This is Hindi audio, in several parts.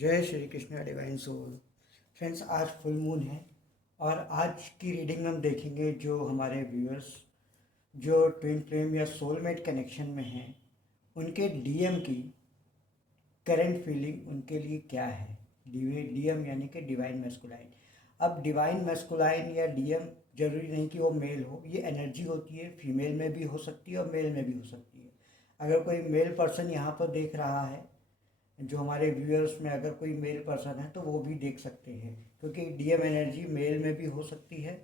जय Shri Krishna divine soul. Friends, आज फुल मून है और आज की रीडिंग में हम देखेंगे जो हमारे व्यूअर्स जो ट्विन फ्लेम या सोलमेट कनेक्शन में हैं उनके डीएम की करंट फीलिंग उनके लिए क्या है। डीएम यानी कि डिवाइन मैस्कुलाइन। अब डिवाइन मैस्कुलाइन या डीएम जरूरी नहीं कि वो मेल हो, ये एनर्जी होती है, फीमेल में भी हो सकती है और मेल में भी हो सकती है। अगर कोई मेल पर्सन यहाँ पर देख रहा है, जो हमारे व्यूअर्स में अगर कोई मेल पर्सन है तो वो भी देख सकते हैं, क्योंकि डीएम एनर्जी मेल में भी हो सकती है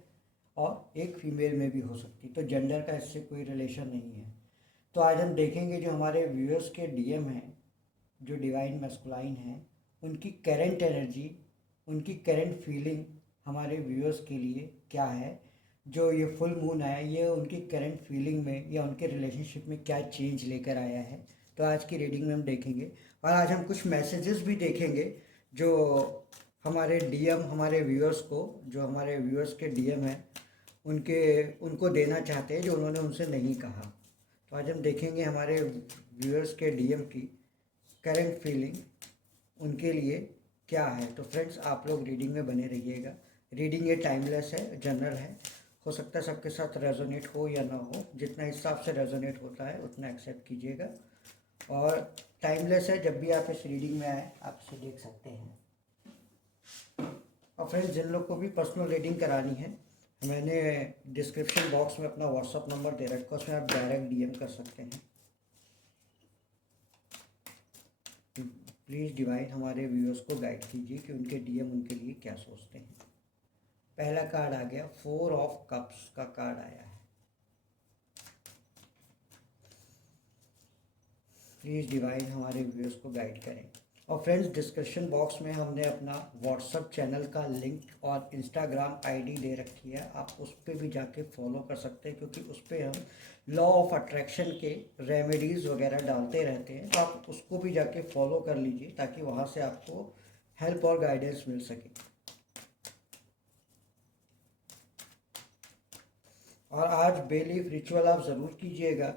और एक फीमेल में भी हो सकती है, तो जेंडर का इससे कोई रिलेशन नहीं है। तो आज हम देखेंगे जो हमारे व्यूअर्स के डीएम हैं, जो डिवाइन मैस्कुलाइन हैं, उनकी करंट एनर्जी, उनकी करंट फीलिंग हमारे व्यूअर्स के लिए क्या है। जो ये फुल मून आया, ये उनकी करंट फीलिंग में या उनके रिलेशनशिप में क्या चेंज लेकर आया है, तो आज की रीडिंग में हम देखेंगे। और आज हम कुछ मैसेजेस भी देखेंगे जो हमारे डीएम हमारे व्यूअर्स को, जो हमारे व्यूअर्स के डीएम हैं, उनको देना चाहते हैं जो उन्होंने उनसे नहीं कहा। तो आज हम देखेंगे हमारे व्यूअर्स के डीएम की करंट फीलिंग उनके लिए क्या है। तो फ्रेंड्स, आप लोग रीडिंग में बने रहिएगा। रीडिंग ये टाइमलेस है, जनरल है, हो सकता है सबके साथ रेजोनेट हो या ना हो, जितना हिसाब से रेजोनेट होता है उतना एक्सेप्ट कीजिएगा। और टाइमलेस है, जब भी आप इस रीडिंग में आए आप इसे देख सकते हैं। और फ्रेंड्स, जिन लोग को भी पर्सनल रीडिंग करानी है, मैंने डिस्क्रिप्शन बॉक्स में अपना व्हाट्सअप नंबर दे रखा है, उसमें आप डायरेक्ट डीएम कर सकते हैं। प्लीज़ डिवाइन हमारे व्यूअर्स को गाइड कीजिए कि उनके डीएम उनके लिए क्या सोचते हैं। पहला कार्ड आ गया, 4 ऑफ कप्स का कार्ड आया है। प्लीज़ डिवाइन हमारे व्यूअर्स को गाइड करें। और फ्रेंड्स, डिस्क्रिप्शन बॉक्स में हमने अपना व्हाट्सअप चैनल का लिंक और इंस्टाग्राम आईडी दे रखी है, आप उस पर भी जाके फॉलो कर सकते हैं, क्योंकि उस पर हम लॉ ऑफ अट्रैक्शन के रेमेडीज़ वगैरह डालते रहते हैं। तो आप उसको भी जाके फॉलो कर लीजिए ताकि वहाँ से आपको हेल्प और गाइडेंस मिल सके। और आज बेलीफ रिचुअल आप ज़रूर कीजिएगा,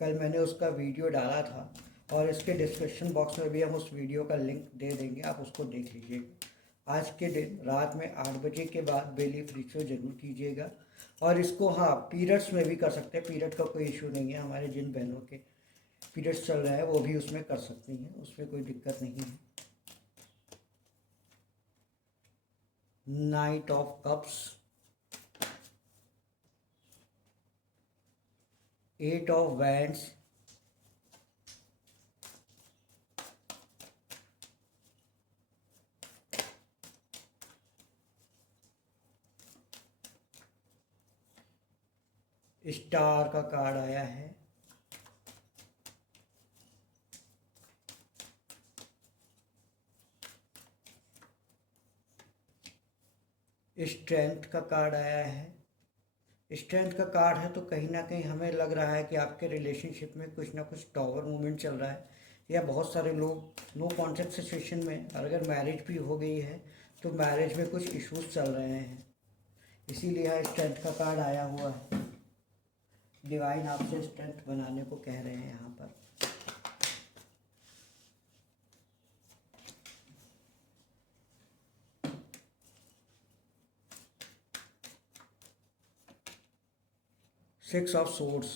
कल मैंने उसका वीडियो डाला था और इसके डिस्क्रिप्शन बॉक्स में भी हम उस वीडियो का लिंक दे देंगे, आप उसको देख लीजिएगा। आज के दिन रात में 8 बजे के बाद बेलीफ रिचुअल ज़रूर कीजिएगा। और इसको हाँ, पीरियड्स में भी कर सकते हैं, पीरियड का कोई इशू नहीं है। हमारे जिन बहनों के पीरियड्स चल रहे हैं वो भी उसमें कर सकती हैं, उसमें कोई दिक्कत नहीं है। Night of cups, 8 of wands, star का कार्ड आया है, स्ट्रेंथ का कार्ड आया है। स्ट्रेंथ का कार्ड है तो कहीं ना कहीं हमें लग रहा है कि आपके रिलेशनशिप में कुछ ना कुछ टॉवर मूवमेंट चल रहा है, या बहुत सारे लोग नो कॉन्टैक्ट सिचुएशन में, और अगर मैरिज भी हो गई है तो मैरिज में कुछ इश्यूज चल रहे हैं, इसीलिए यहाँ स्ट्रेंथ का कार्ड आया हुआ है। डिवाइन आपसे स्ट्रेंथ बनाने को कह रहे हैं यहाँ पर। सिक्स ऑफ सोर्ड्स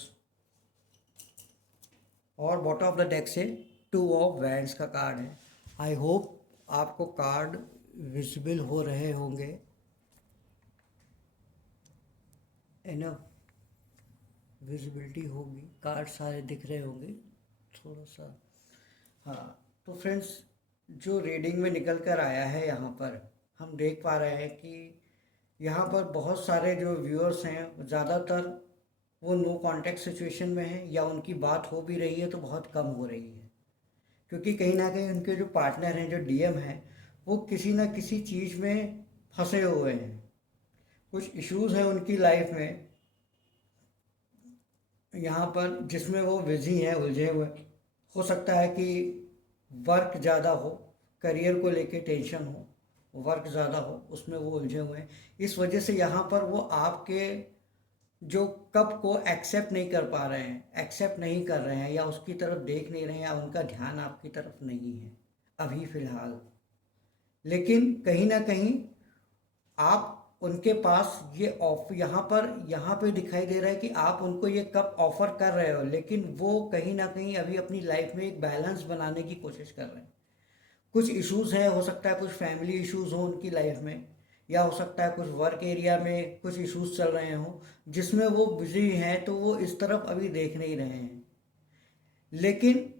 और बॉटम ऑफ द डेक से 2 ऑफ वैंड्स का कार्ड है। आई होप आपको कार्ड विजिबल हो रहे होंगे, इनफ विजिबिलिटी होगी, कार्ड सारे दिख रहे होंगे थोड़ा सा। हाँ, तो फ्रेंड्स, जो रीडिंग में निकल कर आया है यहाँ पर हम देख पा रहे हैं कि यहाँ पर बहुत सारे जो व्यूअर्स हैं, ज़्यादातर वो नो कांटेक्ट सिचुएशन में हैं, या उनकी बात हो भी रही है तो बहुत कम हो रही है, क्योंकि कहीं ना कहीं उनके जो पार्टनर हैं, जो डीएम हैं, वो किसी ना किसी चीज़ में फंसे हुए हैं, कुछ इश्यूज हैं उनकी लाइफ में यहाँ पर, जिसमें वो बिजी हैं, उलझे हुए। हो सकता है कि वर्क ज़्यादा हो, करियर को लेके टेंशन हो, वर्क ज़्यादा हो, उसमें वो उलझे हुए हैं। इस वजह से यहाँ पर वो आपके जो कप को एक्सेप्ट नहीं कर पा रहे हैं, एक्सेप्ट नहीं कर रहे हैं, या उसकी तरफ देख नहीं रहे हैं, या उनका ध्यान आपकी तरफ नहीं है अभी फ़िलहाल। लेकिन कहीं ना कहीं आप उनके पास ये ऑफ यहाँ पे दिखाई दे रहा है कि आप उनको ये कप ऑफर कर रहे हो, लेकिन वो कहीं ना कहीं अभी अपनी लाइफ में एक बैलेंस बनाने की कोशिश कर रहे हैं। कुछ इश्यूज है, हो सकता है कुछ फैमिली इश्यूज हो उनकी लाइफ में, या हो सकता है कुछ वर्क एरिया में कुछ इश्यूज चल रहे हों जिसमें वो बिजी हैं, तो वो इस तरफ अभी देख नहीं रहे हैं। लेकिन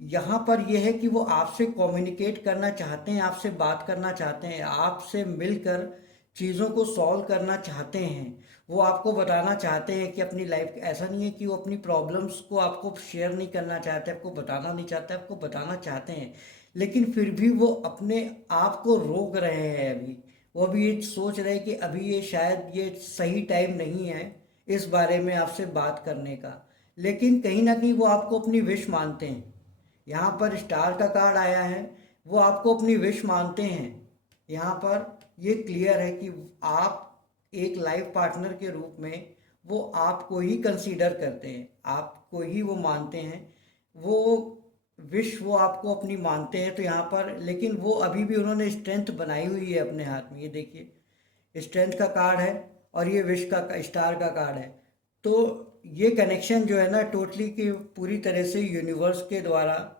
यहाँ पर यह है कि वो आपसे कम्युनिकेट करना चाहते हैं, आपसे बात करना चाहते हैं, आपसे मिलकर चीज़ों को सॉल्व करना चाहते हैं। वो आपको बताना चाहते हैं कि अपनी लाइफ, ऐसा नहीं है कि वो अपनी प्रॉब्लम्स को आपको शेयर नहीं करना चाहते, आपको बताना नहीं चाहते, आपको बताना चाहते हैं, लेकिन फिर भी वो अपने आप को रोक रहे हैं अभी। वो अभी ये सोच रहे हैं कि अभी ये शायद ये सही टाइम नहीं है इस बारे में आपसे बात करने का। लेकिन कहीं ना कहीं वो आपको अपनी विश मानते हैं। यहाँ पर स्टार का कार्ड आया है, वो आपको अपनी विश मानते हैं। यहाँ पर ये क्लियर है कि आप एक लाइफ पार्टनर के रूप में वो आपको ही कंसीडर करते हैं, आपको ही वो मानते हैं। वो विश वो आपको अपनी मानते हैं। तो यहाँ पर लेकिन वो अभी भी उन्होंने स्ट्रेंथ बनाई हुई है अपने हाथ में, ये देखिए स्ट्रेंथ का कार्ड है और ये विश का स्टार का कार्ड है। तो ये कनेक्शन जो है ना टोटली की पूरी तरह से यूनिवर्स के द्वारा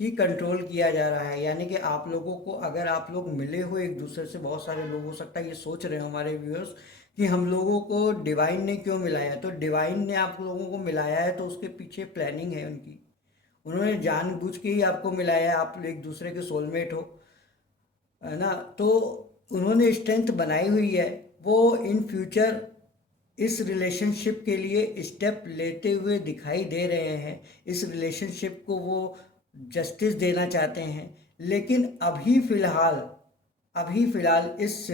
ही कंट्रोल किया जा रहा है। यानी कि आप लोगों को, अगर आप लोग मिले हो एक दूसरे से, बहुत सारे लोग हो सकता है ये सोच रहे हो हमारे व्यूअर्स कि हम लोगों को डिवाइन ने क्यों मिलाया है। तो डिवाइन ने आप लोगों को मिलाया है तो उसके पीछे प्लानिंग है उनकी। उन्होंने जानबूझ के ही आपको मिलाया है, आप एक दूसरे के सोलमेट हो, है ना। तो उन्होंने स्ट्रेंथ बनाई हुई है। वो इन फ्यूचर इस रिलेशनशिप के लिए स्टेप लेते हुए दिखाई दे रहे हैं। इस रिलेशनशिप को वो जस्टिस देना चाहते हैं। लेकिन अभी फ़िलहाल इस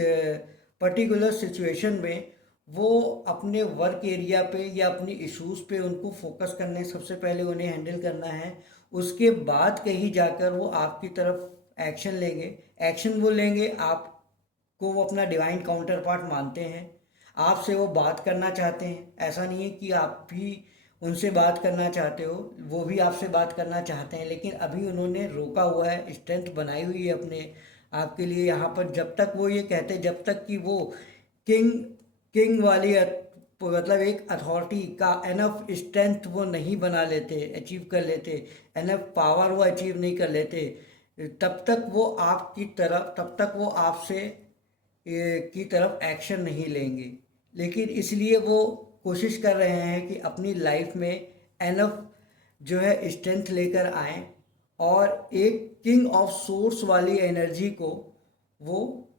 पर्टिकुलर सिचुएशन में वो अपने वर्क एरिया पे या अपनी इश्यूज़ पे उनको फोकस करने, सबसे पहले उन्हें हैंडल करना है। उसके बाद कहीं जाकर वो आपकी तरफ एक्शन लेंगे। एक्शन वो लेंगे, आपको वो अपना डिवाइन काउंटर पार्ट मानते हैं, आपसे वो बात करना चाहते हैं। ऐसा नहीं है कि आप भी उनसे बात करना चाहते हो, वो भी आपसे बात करना चाहते हैं, लेकिन अभी उन्होंने रोका हुआ है, स्ट्रेंथ बनाई हुई है अपने आपके लिए। यहाँ पर जब तक वो ये कहते, जब तक कि वो किंग किंग वाली मतलब एक अथॉरिटी का एनफ स्ट्रेंथ वो नहीं बना लेते, अचीव कर लेते, एनफ पावर वो अचीव नहीं कर लेते, तब तक वो आपकी तरफ, तब तक वो आपसे की तरफ एक्शन नहीं लेंगे। लेकिन इसलिए वो कोशिश कर रहे हैं कि अपनी लाइफ में एनफ जो है स्ट्रेंथ लेकर आएँ और एक किंग ऑफ सोर्स वाली एनर्जी को वो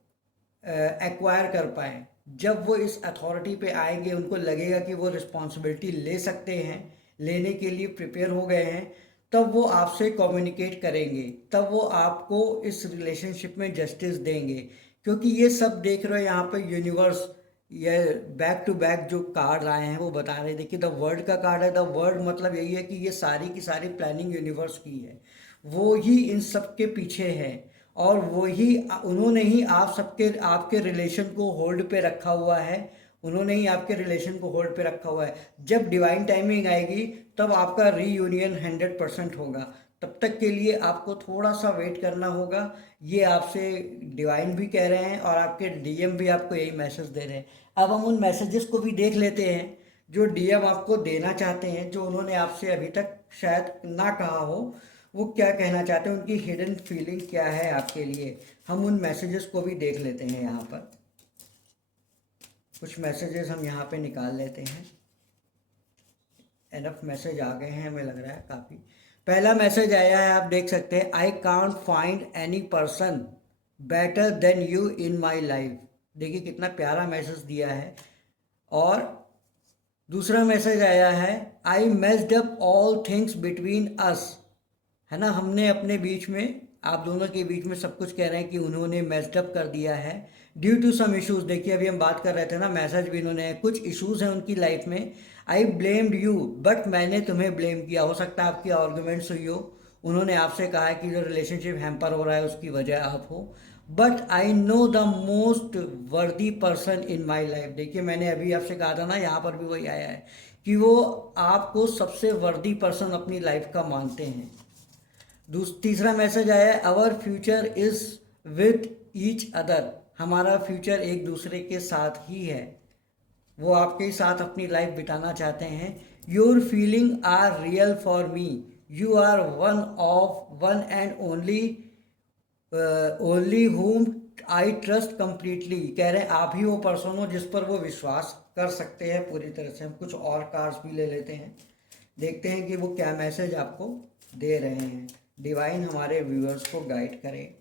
एक्वायर कर पाएँ। जब वो इस अथॉरिटी पे आएंगे, उनको लगेगा कि वो रिस्पॉन्सिबिलिटी ले सकते हैं, लेने के लिए प्रिपेयर हो गए हैं, तब वो आपसे कम्युनिकेट करेंगे, तब वो आपको इस रिलेशनशिप में जस्टिस देंगे। क्योंकि ये सब देख रहे हो यहाँ पे यूनिवर्स, ये बैक टू बैक जो कार्ड आए हैं वो बता रहे हैं। देखिए द वर्ड का कार्ड है, द वर्ड मतलब यही है कि ये सारी की सारी प्लानिंग यूनिवर्स की है, वो ही इन सब के पीछे है, और वो ही उन्होंने ही आप सबके आपके रिलेशन को होल्ड पे रखा हुआ है। उन्होंने ही आपके रिलेशन को होल्ड पे रखा हुआ है। जब डिवाइन टाइमिंग आएगी तब आपका रीयूनियन 100% होगा। तब तक के लिए आपको थोड़ा सा वेट करना होगा। ये आपसे डिवाइन भी कह रहे हैं और आपके डीएम भी आपको यही मैसेज दे रहे हैं। अब हम उन मैसेजेस को भी देख लेते हैं जो डीएम आपको देना चाहते हैं, जो उन्होंने आपसे अभी तक शायद ना कहा हो। वो क्या कहना चाहते हैं, उनकी हिडन फीलिंग क्या है आपके लिए। हम उन मैसेजेस को भी देख लेते हैं। यहाँ पर कुछ मैसेजेस हम यहाँ पे निकाल लेते हैं। एनफ मैसेज आ गए हैं, हमें लग रहा है काफ़ी। पहला मैसेज आया है, आप देख सकते हैं, I can't find any person better than you in my life. देखिए कितना प्यारा मैसेज दिया है। और दूसरा मैसेज आया है, आई messed up all things between us, है ना, हमने अपने बीच में, आप दोनों के बीच में सब कुछ कह रहे हैं कि उन्होंने मेस्ड अप कर दिया है ड्यू टू सम इश्यूज। देखिए अभी हम बात कर रहे थे ना, मैसेज भी इन्होंने, कुछ इश्यूज हैं उनकी लाइफ में। आई ब्लेम्ड यू बट, मैंने तुम्हें ब्लेम किया। हो सकता है आपकी आर्गूमेंट्स हुई हो, उन्होंने आपसे कहा है कि जो रिलेशनशिप हैम्पर हो रहा है उसकी वजह आप हो। But I know the most वर्दी पर्सन इन माई लाइफ। देखिए मैंने अभी आपसे कहा था ना, यहाँ पर भी वही आया है कि वो आपको सबसे वर्दी पर्सन अपनी लाइफ का मानते हैं। तीसरा मैसेज आया है, our future is with each other, हमारा फ्यूचर एक दूसरे के साथ ही है, वो आपके साथ अपनी लाइफ बिताना चाहते हैं। Your feeling are real for me, you are one and only home I trust completely. कह रहे हैं आप ही वो पर्सन हो जिस पर वो विश्वास कर सकते हैं पूरी तरह से। हम कुछ और कार्ड्स भी ले लेते हैं, देखते हैं कि वो क्या मैसेज आपको दे रहे हैं। डिवाइन हमारे व्यूअर्स को गाइड करें,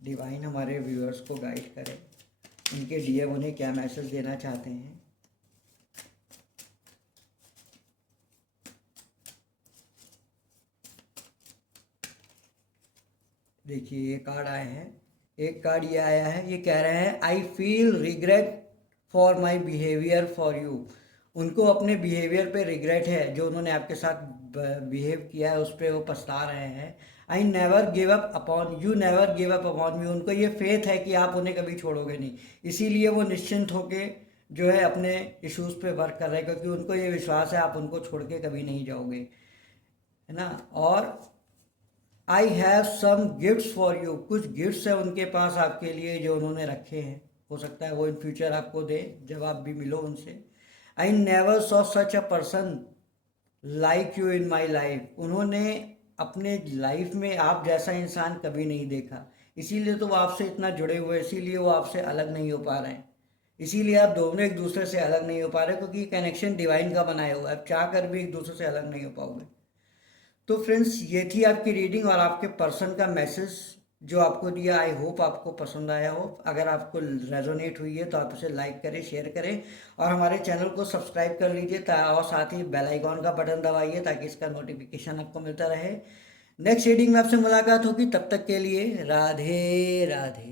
डिवाइन हमारे व्यूअर्स को गाइड करें, उनके डीएम उन्हें क्या मैसेज देना चाहते हैं। देखिए ये कार्ड आए हैं, एक कार्ड ये आया है, ये कह रहे हैं I feel regret for my behaviour for you. उनको अपने बिहेवियर पे रिग्रेट है, जो उन्होंने आपके साथ बिहेव किया है उस पर वो पछता रहे हैं। I never give up upon you, never give up upon मी। उनको ये फेथ है कि आप उन्हें कभी छोड़ोगे नहीं, इसीलिए वो निश्चिंत होके जो है अपने इश्यूज़ पे वर्क कर रहे हैं, क्योंकि उनको ये विश्वास है आप उनको छोड़ के कभी नहीं जाओगे, है ना। और I have some gifts for you, कुछ गिफ्ट्स है उनके पास आपके लिए जो उन्होंने रखे हैं, हो सकता है वो इन फ्यूचर आपको दे जब आप भी मिलो उनसे। I never saw such a person like you in my life, उन्होंने अपने लाइफ में आप जैसा इंसान कभी नहीं देखा, इसीलिए तो वो आपसे इतना जुड़े हुए, इसीलिए वो आपसे अलग नहीं हो पा रहे हैं, इसीलिए आप दोनों एक दूसरे से अलग नहीं हो पा रहे, क्योंकि कनेक्शन डिवाइन का बनाया हुआ है, आप चाह कर भी एक दूसरे से अलग नहीं हो पाओगे। तो फ्रेंड्स ये थी आपकी रीडिंग और आपके पर्सन का मैसेज जो आपको दिया। आई होप आपको पसंद आया हो, अगर आपको रेजोनेट हुई है तो आप इसे लाइक करें, शेयर करें और हमारे चैनल को सब्सक्राइब कर लीजिए और साथ ही बेल आइकॉन का बटन दबाइए ताकि इसका नोटिफिकेशन आपको मिलता रहे। नेक्स्ट रीडिंग में आपसे मुलाकात होगी, तब तक के लिए राधे राधे।